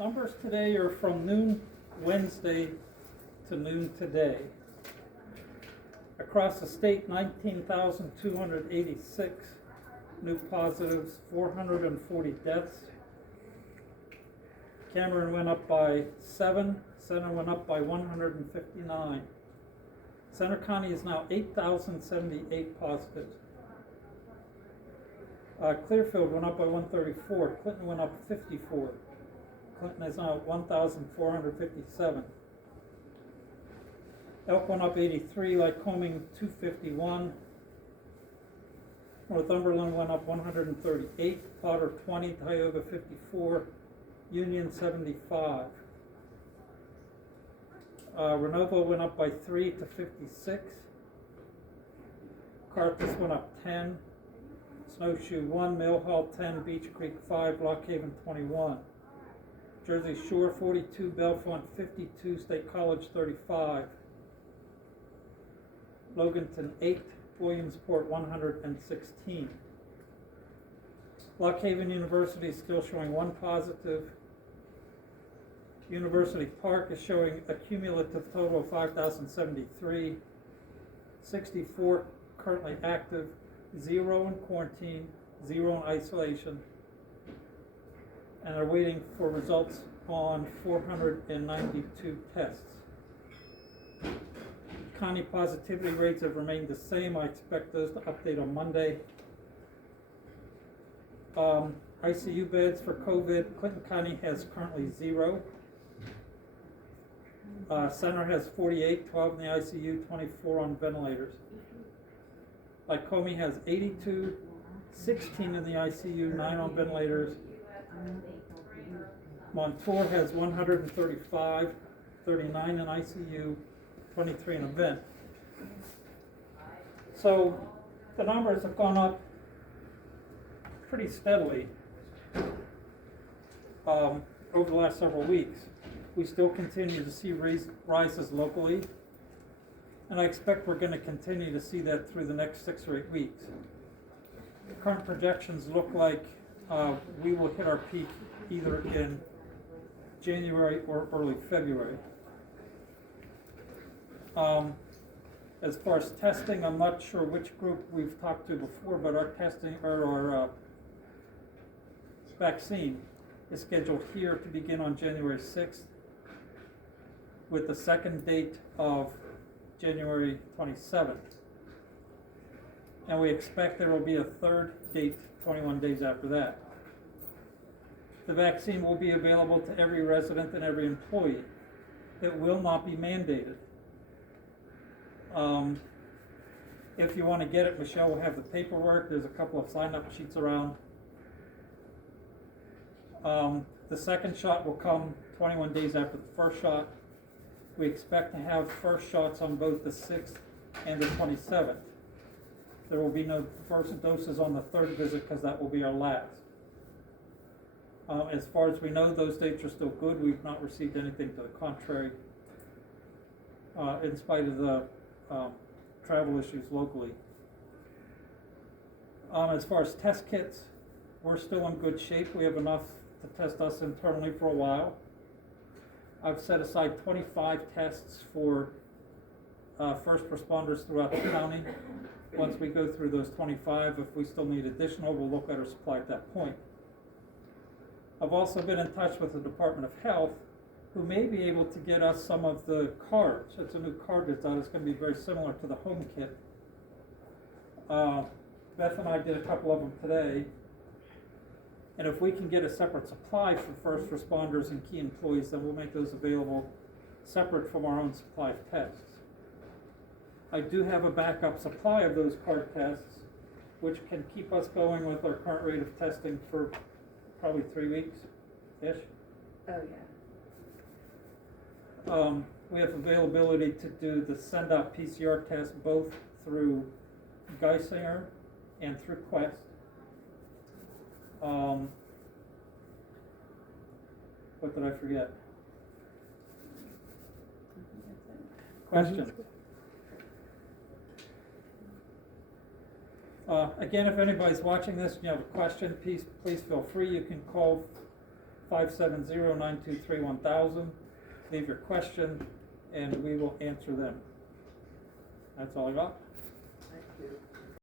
Numbers today are from noon Wednesday to noon today. Across the state, 19,286 new positives, 440 deaths. Cameron went up by 7, Center went up by 159. Center County is now 8,078 positives. Clearfield went up by 134, Clinton went up 54. Clinton is now at 1,457. Elk went up 83, Lycoming 251. Northumberland went up 138, Potter 20, Tioga 54, Union 75. Renovo went up by 3 to 56. Carthage went up 10. Snowshoe 1, Mill Hall 10, Beach Creek 5, Lock Haven 21. Jersey Shore 42, Bellefonte 52, State College 35. Loganton 8, Williamsport 116. Lock Haven University is still showing 1 positive. University Park is showing a cumulative total of 5,073, 64 currently active, 0 in quarantine, 0 in isolation, and are waiting for results on 492 tests. County positivity rates have remained the same. I expect those to update on Monday. ICU beds for COVID, Clinton County has currently 0. Center has 48, 12 in the ICU, 24 on ventilators. Lycoming has 82, 16 in the ICU, 9 on ventilators. Montour has 135, 39 in ICU, 23 in a vent. So the numbers have gone up pretty steadily over the last several weeks. We still continue to see rises locally, and I expect we're going to continue to see that through the next 6 or 8 weeks. Current projections look like we will hit our peak either in January or early February. As far as testing, I'm not sure which group we've talked to before, but our testing or our vaccine is scheduled here to begin on January 6th, with the second date of January 27th. And we expect there will be a third date 21 days after that. The vaccine will be available to every resident and every employee. It will not be mandated. If you want to get it, Michelle will have the paperwork. There's a couple of sign-up sheets around. The second shot will come 21 days after the first shot. We expect to have first shots on both the 6th and the 27th. There will be no first doses on the third visit because that will be our last. As far as we know, those dates are still good. We've not received anything to the contrary, in spite of the travel issues locally. As far as test kits, we're still in good shape. We have enough to test us internally for a while. I've set aside 25 tests for first responders throughout the county. Once we go through those 25, if we still need additional, we'll look at our supply at that point. I've also been in touch with the Department of Health, who may be able to get us some of the cards. It's a new card that's out. It's going to be very similar to the home kit. Beth and I did a couple of them today. And if we can get a separate supply for first responders and key employees, then we'll make those available separate from our own supply of tests. I do have a backup supply of those card tests, which can keep us going with our current rate of testing for probably 3 weeks-ish. Oh, yeah. We have availability to do the send-out PCR test both through Geisinger and through Quest. What did I forget? Questions? Again, if anybody's watching this and you have a question, please feel free. You can call 570-923-1000. Leave your question, and we will answer them. That's all I got. Thank you.